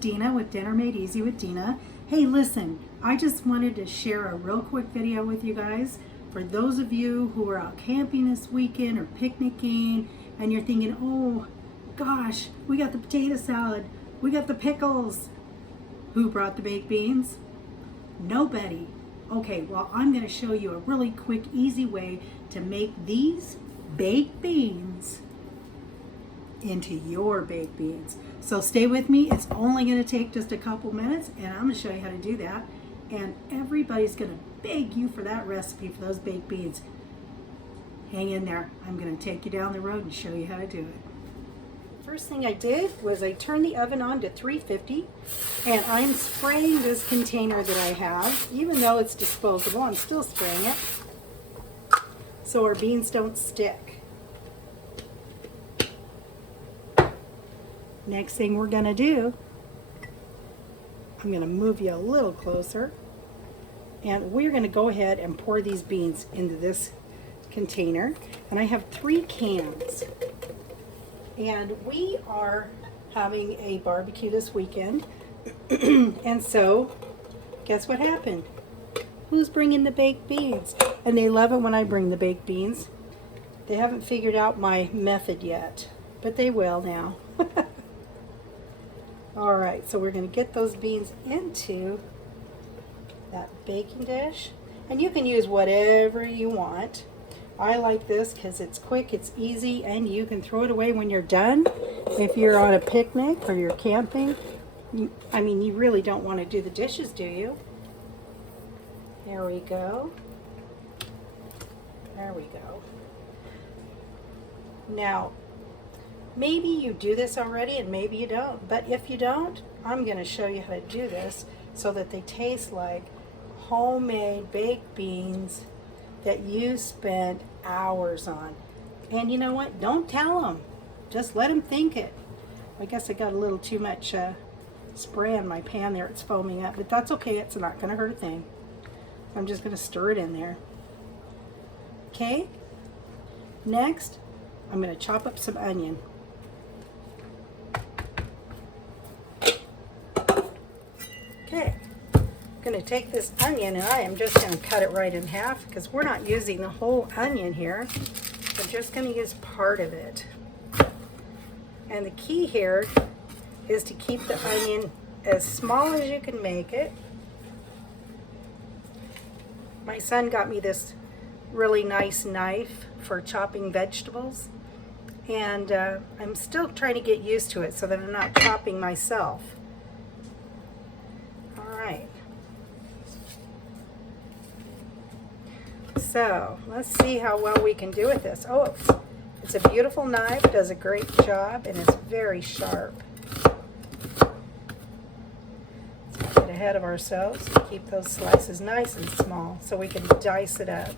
Dena with Dinner Made Easy with Dena. Hey, listen, I just wanted to share a real quick video with you guys. For those of you who are out camping this weekend or picnicking and you're thinking, oh gosh, we got the potato salad, we got the pickles. Who brought the baked beans? Nobody. Okay, well, I'm going to show you a really quick, easy way to make these baked beans into your baked beans. So stay with me. It's only going to take just a couple minutes, and I'm going to show you how to do that. And everybody's going to beg you for that recipe for those baked beans. Hang in there. I'm going to take you down the road and show you how to do it. First thing I did was I turned the oven on to 350, and I'm spraying this container that I have. Even though it's disposable, I'm still spraying it so our beans don't stick. Next thing we're going to do, I'm going to move you a little closer, and we're going to go ahead and pour these beans into this container. And I have 3 cans. And we are having a barbecue this weekend. And so, guess what happened? Who's bringing the baked beans? And they love it when I bring the baked beans. They haven't figured out my method yet, but they will now. Alright, so we're going to get those beans into that baking dish. And you can use whatever you want. I like this because it's quick, it's easy, and you can throw it away when you're done. If you're on a picnic or you're camping, you really don't want to do the dishes, do you? There we go. There we go. Now, maybe you do this already and maybe you don't, but if you don't, I'm going to show you how to do this so that they taste like homemade baked beans that you spent hours on. And you know what? Don't tell them. Just let them think it. I guess I got a little too much spray in my pan there. It's foaming up, but that's okay. It's not going to hurt a thing. I'm just going to stir it in there. Okay? Next, I'm going to chop up some onion. Okay. Going to take this onion and I am just going to cut it right in half because we're not using the whole onion here. We're just going to use part of it. And the key here is to keep the onion as small as you can make it. My son got me this really nice knife for chopping vegetables, and I'm still trying to get used to it so that I'm not chopping myself. Alright. So, let's see how well we can do with this. Oh, it's a beautiful knife, does a great job, and it's very sharp. Let's not get ahead of ourselves. Keep those slices nice and small so we can dice it up.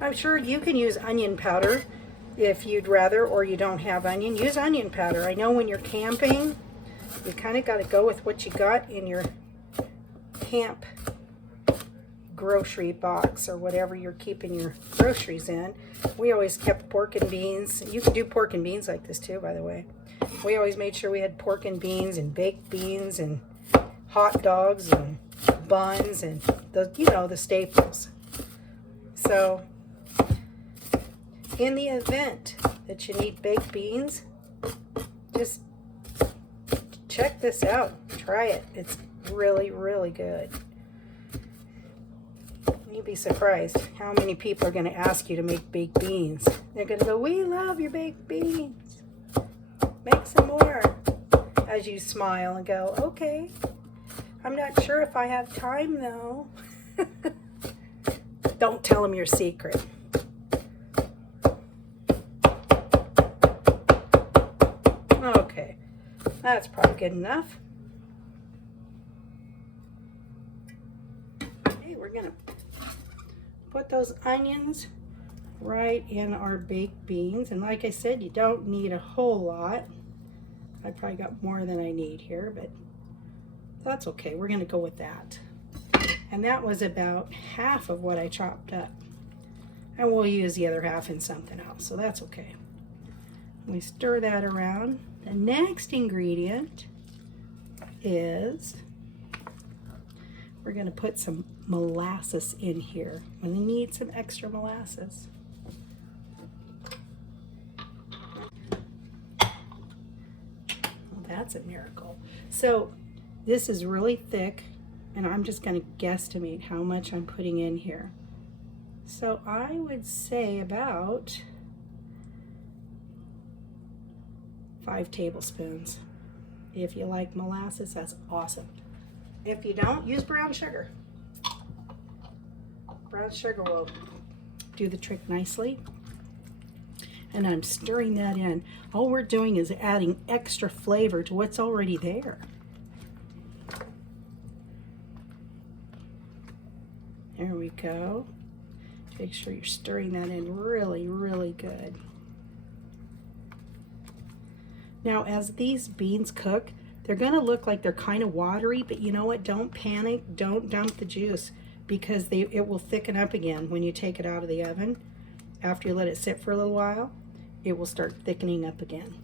I'm sure you can use onion powder if you'd rather, or you don't have onion. Use onion powder. I know when you're camping, you kind of got to go with what you got in your camp grocery box or whatever you're keeping your groceries in. We always kept pork and beans. You can do pork and beans like this too, by the way. We always made sure we had pork and beans and baked beans and hot dogs and buns and the staples. So in the event that you need baked beans, just check this out. Try it. It's really, really good. You'd be surprised how many people are going to ask you to make baked beans. They're going to go, we love your baked beans. Make some more. As you smile and go, okay. I'm not sure if I have time though. Don't tell them your secret. Okay. That's probably good enough. Okay, we're going to put those onions right in our baked beans. And like I said, you don't need a whole lot. I probably got more than I need here, but that's okay. We're going to go with that. And that was about half of what I chopped up. And we'll use the other half in something else, so that's okay. We stir that around. The next ingredient is we're going to put some molasses in here. We need some extra molasses. Well, that's a miracle. So this is really thick, and I'm just going to guesstimate how much I'm putting in here. So I would say about 5 tablespoons. If you like molasses, that's awesome. If you don't, use brown sugar. Brown sugar will do the trick nicely. And I'm stirring that in. All we're doing is adding extra flavor to what's already there. There we go. Make sure you're stirring that in really, really good. Now, as these beans cook, they're gonna look like they're kind of watery, but you know what? Don't panic, don't dump the juice, because it will thicken up again when you take it out of the oven. After you let it sit for a little while, it will start thickening up again.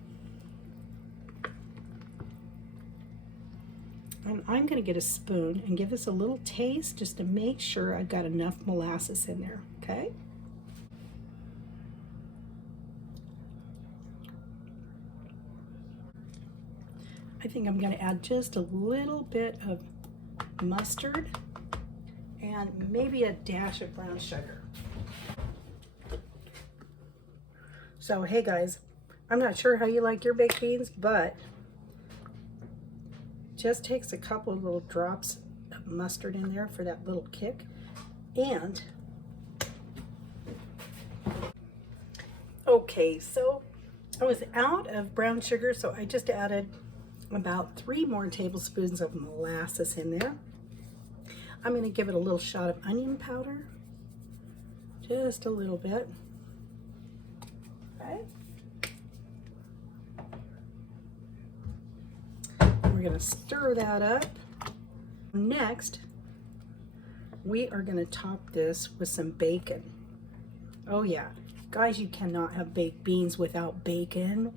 And I'm gonna get a spoon and give this a little taste just to make sure I've got enough molasses in there, okay? I think I'm gonna add just a little bit of mustard and maybe a dash of brown sugar. So, hey guys, I'm not sure how you like your baked beans, but just takes a couple of little drops of mustard in there for that little kick. And okay, so I was out of brown sugar, so I just added about 3 more tablespoons of molasses in there. I'm going to give it a little shot of onion powder, just a little bit. Okay. We're going to stir that up. Next, we are going to top this with some bacon. Oh yeah, guys, you cannot have baked beans without bacon.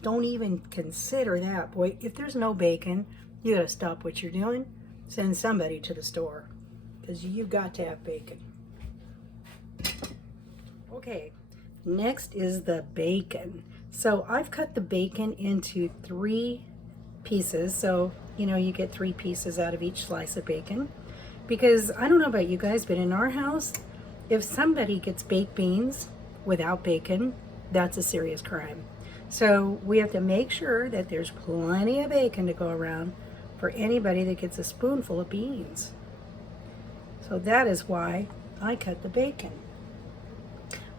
Don't even consider that, boy. If there's no bacon, you gotta stop what you're doing. Send somebody to the store, because you got to have bacon. Okay, next is the bacon. So I've cut the bacon into 3 pieces. So, you know, you get 3 pieces out of each slice of bacon. Because I don't know about you guys, but in our house, if somebody gets baked beans without bacon, that's a serious crime. So we have to make sure that there's plenty of bacon to go around for anybody that gets a spoonful of beans. So that is why I cut the bacon.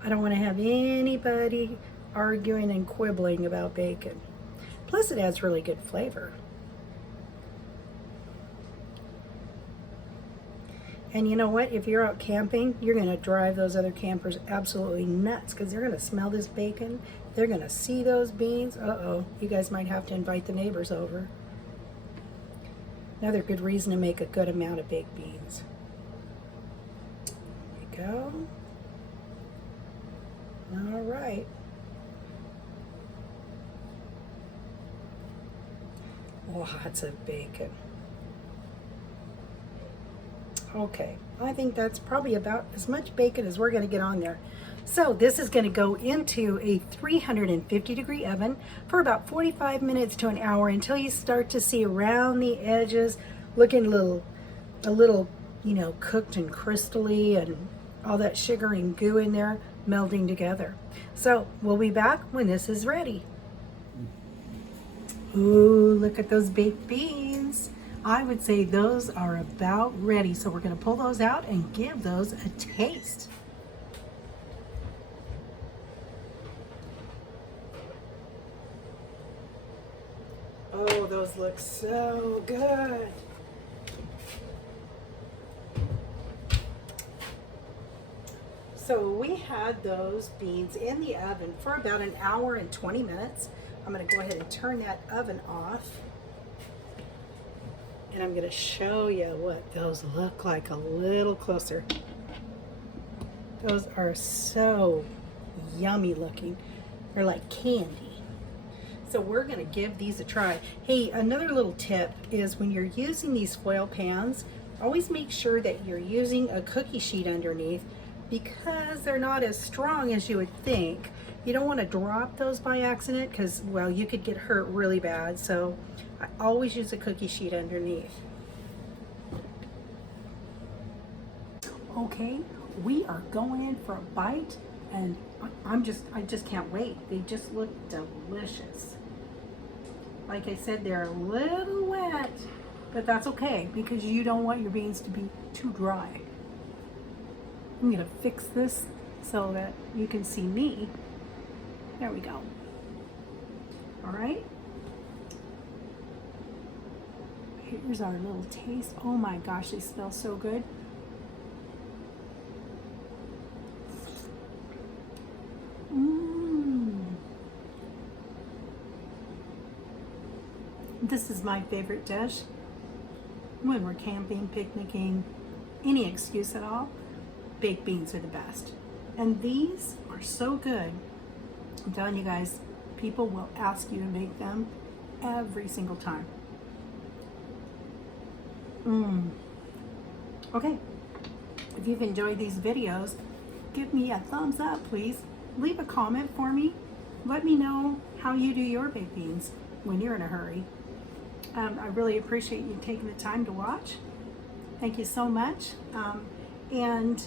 I don't want to have anybody arguing and quibbling about bacon. Plus it adds really good flavor. And you know what? If you're out camping, you're going to drive those other campers absolutely nuts, because they're going to smell this bacon. They're going to see those beans. Uh-oh, you guys might have to invite the neighbors over. Another good reason to make a good amount of baked beans. There you go. All right. Lots of bacon. Okay, I think that's probably about as much bacon as we're going to get on there. So this is going to go into a 350-degree oven for about 45 minutes to an hour, until you start to see around the edges looking a little, you know, cooked and crystally, and all that sugar and goo in there melding together. So we'll be back when this is ready. Ooh, look at those baked beans. I would say those are about ready. So we're going to pull those out and give those a taste. Oh, those look so good. So we had those beans in the oven for about an hour and 20 minutes. I'm going to go ahead and turn that oven off. And I'm going to show you what those look like a little closer. Those are so yummy looking. They're like candy. So we're gonna give these a try. Hey, another little tip is when you're using these foil pans, always make sure that you're using a cookie sheet underneath because they're not as strong as you would think. You don't want to drop those by accident because, well, you could get hurt really bad. So I always use a cookie sheet underneath. Okay, we are going in for a bite and I just can't wait. They just look delicious. Like I said, they're a little wet, but that's okay because you don't want your beans to be too dry. I'm gonna fix this so that you can see me. There we go. All right. Here's our little taste. Oh my gosh, they smell so good. This is my favorite dish when we're camping, picnicking, any excuse at all. Baked beans are the best. And these are so good. I'm telling you guys, people will ask you to make them every single time. Okay, if you've enjoyed these videos, give me a thumbs up, please. Leave a comment for me. Let me know how you do your baked beans when you're in a hurry. I really appreciate you taking the time to watch. Thank you so much. And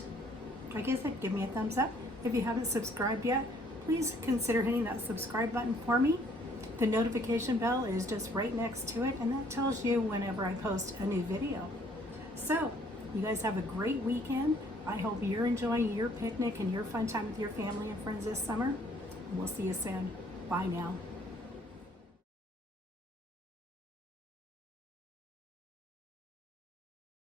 I guess that give me a thumbs up. If you haven't subscribed yet, please consider hitting that subscribe button for me. The notification bell is just right next to it, and that tells you whenever I post a new video. So, you guys have a great weekend. I hope you're enjoying your picnic and your fun time with your family and friends this summer. We'll see you soon. Bye now.